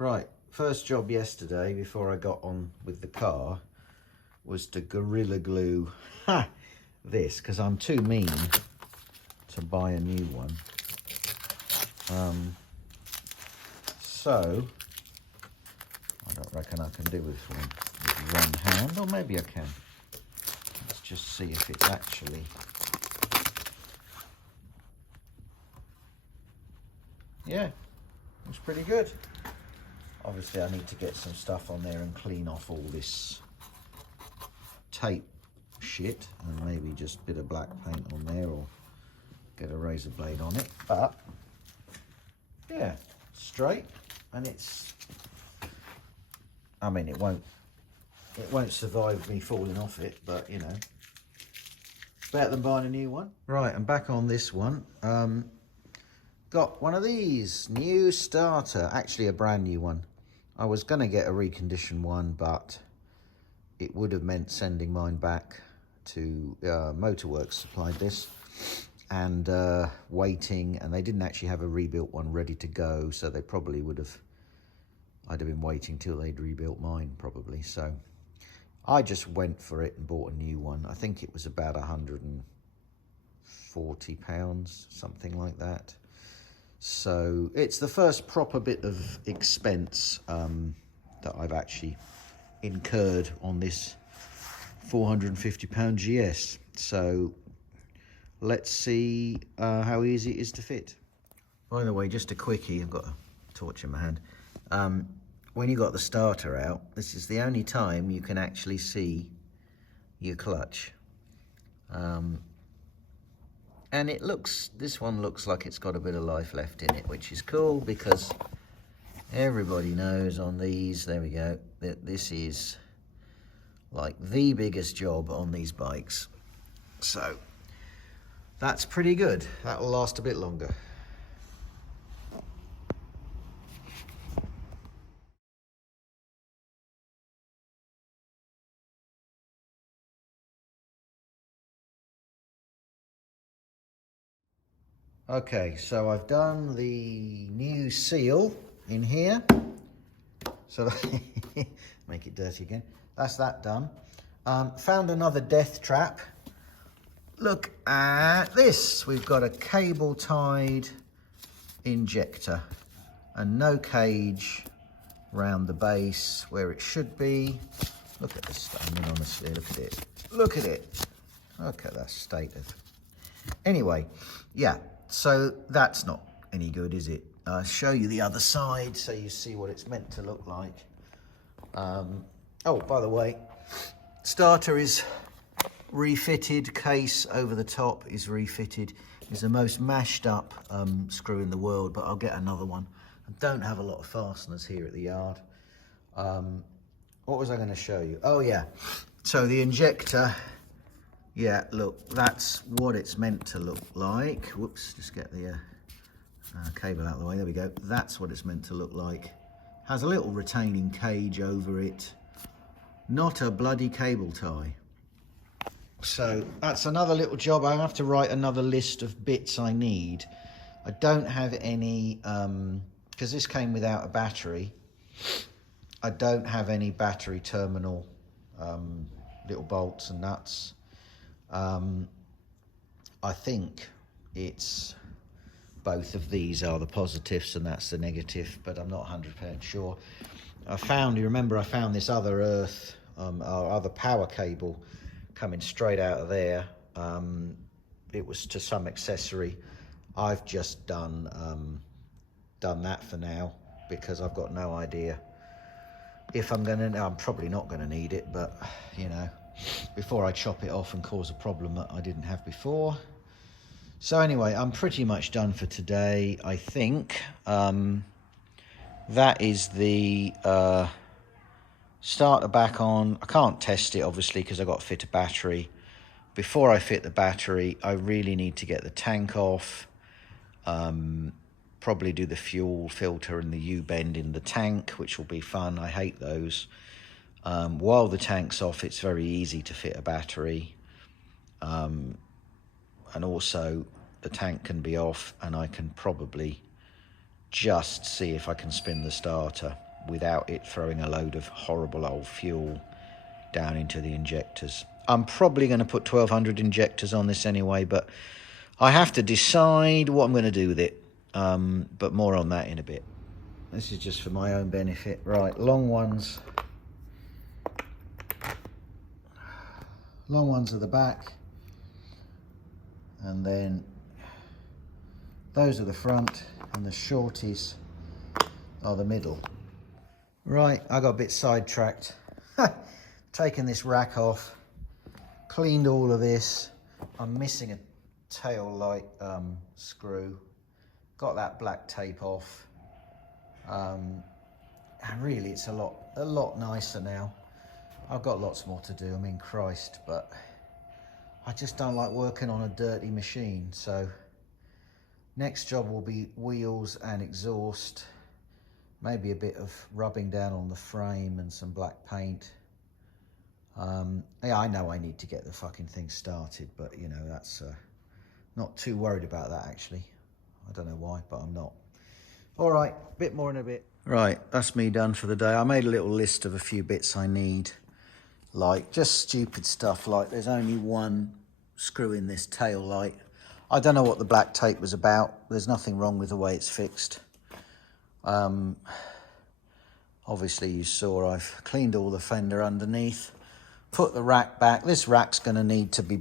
Right, first job yesterday before I got on with the car was to Gorilla Glue this, because I'm too mean to buy a new one. So I don't reckon I can do this one with one hand, or maybe I can. Let's just see if it's actually... Yeah, it's pretty good. Obviously I need to get some stuff on there and clean off all this tape shit, and maybe just a bit of black paint on there, or get a razor blade on it. But yeah, straight, and it's, I mean, it won't survive me falling off it, but you know, better than buying a new one. Right, I'm back on this one. Got one of these, new starter, actually a brand new one. I was gonna get a reconditioned one, but it would have meant sending mine back to Motorworks supplied this, and waiting, and they didn't actually have a rebuilt one ready to go, so they probably would have, I'd have been waiting till they'd rebuilt mine probably. So I just went for it and bought a new one. I think it was about £140, something like that. So it's the first proper bit of expense that I've actually incurred on this £450 GS. So let's see how easy it is to fit. By the way, just a quickie, I've got a torch in my hand. When you got the starter out, this is the only time you can actually see your clutch. And it looks, this one looks like it's got a bit of life left in it, which is cool, because everybody knows on these, there we go, that this is like the biggest job on these bikes. So that's pretty good. That will last a bit longer. Okay, so I've done the new seal in here. So make it dirty again. That's that done. Found another death trap. Look at this. We've got a cable tied injector and no cage round the base where it should be. Look at this. I mean, honestly, look at it. Look at it. Look at that state of... Anyway, yeah. So that's not any good, is it? I'll show you the other side so you see what it's meant to look like. Oh, by the way, starter is refitted, case over the top is refitted. It's the most mashed up screw in the world, but I'll get another one. I don't have a lot of fasteners here at the yard. What was I going to show you? Oh yeah, so the injector, yeah, look, that's what it's meant to look like. Whoops, just get the cable out of the way, there we go. That's what it's meant to look like. Has a little retaining cage over it. Not a bloody cable tie. So that's another little job. I have to write another list of bits I need. I don't have any, because this came without a battery. I don't have any battery terminal little bolts and nuts. I think it's both of these are the positives and that's the negative, but I'm not 100% sure. I found, you remember I found this other earth, or other power cable coming straight out of there. It was to some accessory. I've just done that for now, because I've got no idea if I'm probably not gonna need it, but you know, before I chop it off and cause a problem that I didn't have before. So anyway, I'm pretty much done for today, I think. That is the starter back on. I can't test it, obviously, because I've got to fit a battery. Before I fit the battery, I really need to get the tank off. Probably do the fuel filter and the U-bend in the tank, which will be fun. I hate those. While the tank's off, it's very easy to fit a battery. And also the tank can be off and I can probably just see if I can spin the starter. without it throwing a load of horrible old fuel down into the injectors. I'm probably going to put 1200 injectors on this anyway, but I have to decide what I'm going to do with it. But more on that in a bit. This is just for my own benefit. Right, long ones. Long ones are the back. And then those are the front, and the shorties are the middle. Right, I got a bit sidetracked. Taken this rack off, cleaned all of this. I'm missing a tail light screw. Got that black tape off. And really it's a lot nicer now. I've got lots more to do, I mean, Christ, but I just don't like working on a dirty machine. So next job will be wheels and exhaust, maybe a bit of rubbing down on the frame and some black paint. Yeah, I know I need to get the fucking thing started, but you know, that's not too worried about that actually. I don't know why, but I'm not. All right, bit more in a bit. Right, that's me done for the day. I made a little list of a few bits I need, like just stupid stuff, like there's only one screw in this tail light. I don't know what the black tape was about. There's nothing wrong with the way it's fixed. Obviously you saw I've cleaned all the fender underneath, put the rack back. This rack's going to need to be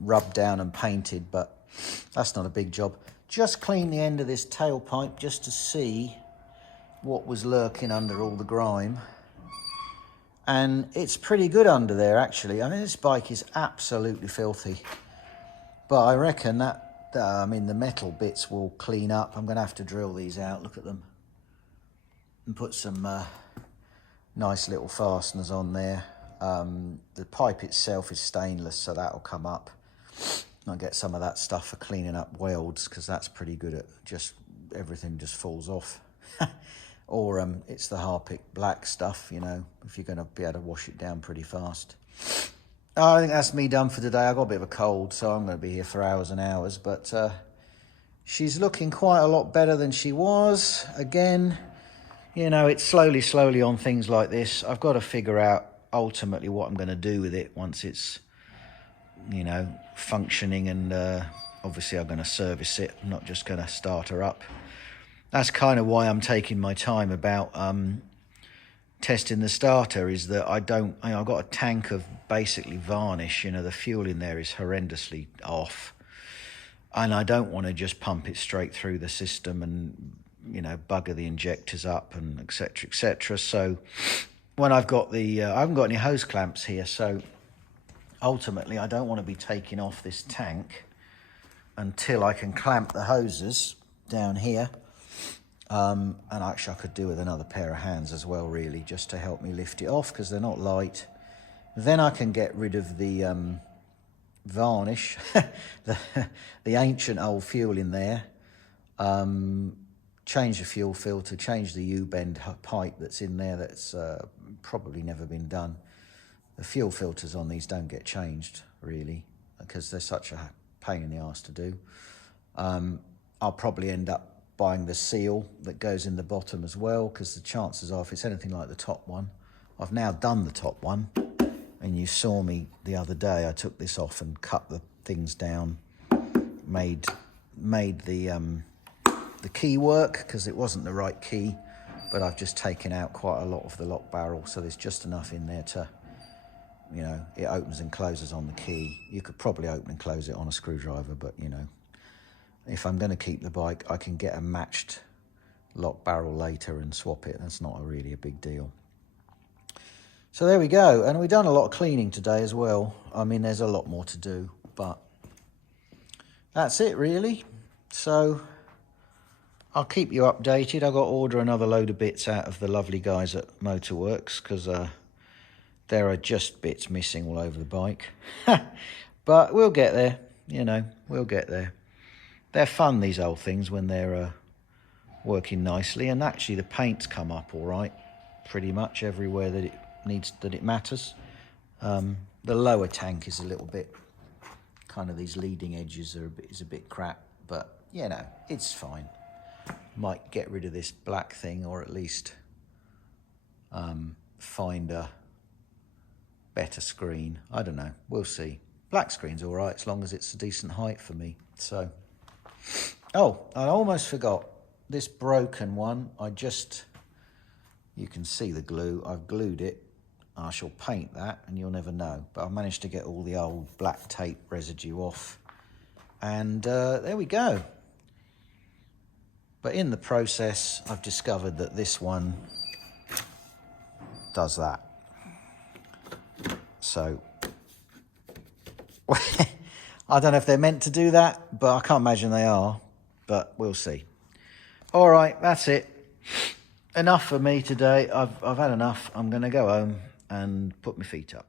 rubbed down and painted, but that's not a big job. Just clean the end of this tailpipe just to see what was lurking under all the grime. And it's pretty good under there actually. I mean, this bike is absolutely filthy, but I reckon that I mean the metal bits will clean up. I'm going to have to drill these out, look at them, and put some nice little fasteners on there. The pipe itself is stainless, so that'll come up. I'll get some of that stuff for cleaning up welds, because that's pretty good at just everything just falls off. Or it's the Harpic black stuff, you know, if you're going to be able to wash it down pretty fast. I think that's me done for today. I got a bit of a cold, so I'm going to be here for hours and hours, but she's looking quite a lot better than she was. Again, you know, it's slowly on things like this. I've got to figure out ultimately what I'm going to do with it once it's, you know, functioning, and obviously I'm going to service it. I'm not just going to start her up. That's kind of why I'm taking my time about testing the starter, is that I've got a tank of basically varnish. You know, the fuel in there is horrendously off, and I don't want to just pump it straight through the system and, you know, bugger the injectors up and etc etc. So when I've got the I haven't got any hose clamps here, so ultimately I don't want to be taking off this tank until I can clamp the hoses down here. And actually I could do with another pair of hands as well, really, just to help me lift it off, because they're not light. Then I can get rid of the varnish, the ancient old fuel in there, change the fuel filter, change the U-bend pipe that's in there that's probably never been done. The fuel filters on these don't get changed, really, because they're such a pain in the arse to do. I'll probably end up buying the seal that goes in the bottom as well, because the chances are, if it's anything like the top one, I've now done the top one, and you saw me the other day, I took this off and cut the things down, made the key work, because it wasn't the right key, but I've just taken out quite a lot of the lock barrel, so there's just enough in there to, you know, it opens and closes on the key. You could probably open and close it on a screwdriver, but, you know, if I'm going to keep the bike, I can get a matched lock barrel later and swap it. That's not really a big deal. So there we go. And we've done a lot of cleaning today as well. I mean, there's a lot more to do, but that's it really. So I'll keep you updated. I've got to order another load of bits out of the lovely guys at Motorworks, because there are just bits missing all over the bike. But we'll get there, you know, we'll get there. They're fun, these old things, when they're working nicely, and actually the paint's come up all right, pretty much everywhere that it matters. The lower tank is a little bit, kind of these leading edges are a bit crap, but you know, it's fine. Might get rid of this black thing, or at least find a better screen. I don't know, we'll see. Black screen's all right as long as it's a decent height for me. So, oh, I almost forgot this broken one. You can see the glue, I've glued it. I shall paint that and you'll never know, but I've managed to get all the old black tape residue off, and there we go. But in the process I've discovered that this one does that. So I don't know if they're meant to do that, but I can't imagine they are, but we'll see. All right, that's it. Enough for me today. I've had enough. I'm going to go home and put my feet up.